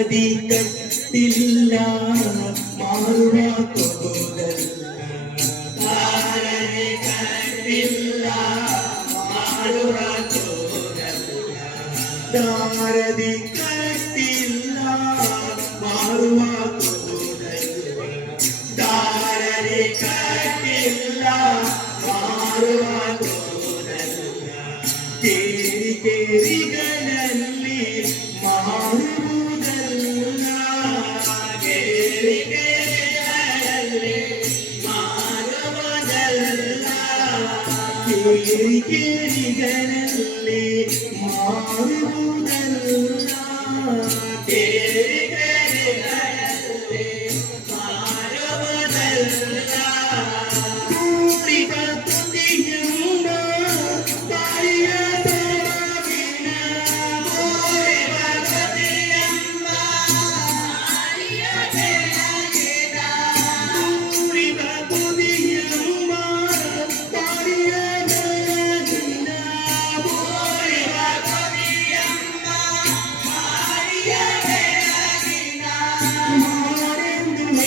പദ്ധതി കത്തില്ല മാറുവാ തോതല്ല താരനെ കത്തില്ല മാറുവാ തോതല്ല താരതി കത്തില്ല മാറുവാ ಸಿರಿಗೇರಿಗಳಲ್ಲಿ ಮಾಡುವುದಲ್ಲ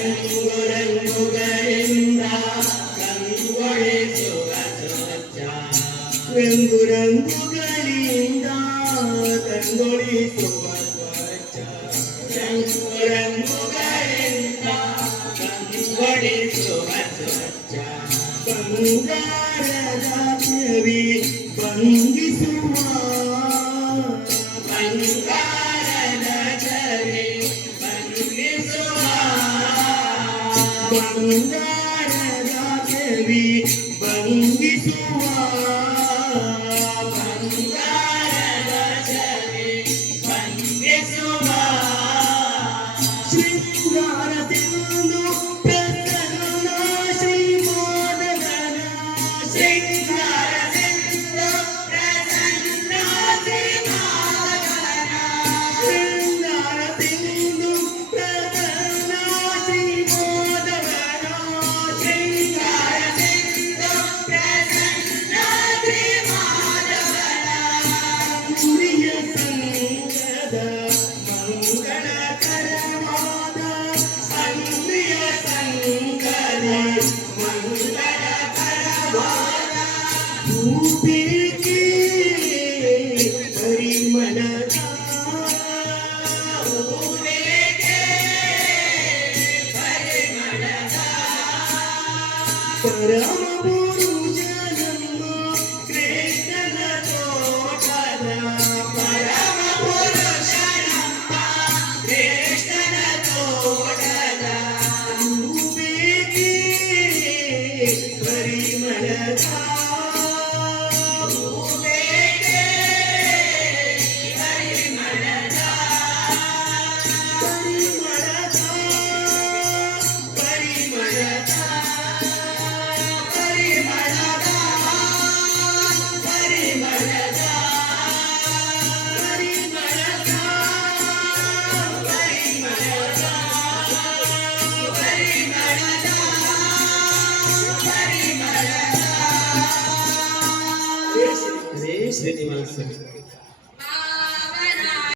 വെങ്കുരങ്കുകളിന്ത കൺകൊളി സുവച്ച ശങ്കുരങ്കുകളിന്ത കൺകൊളി സുവച്ച പങ്കാരദാപി പങ്കി சுந்தர ராகவி பங்கிசுவா しています。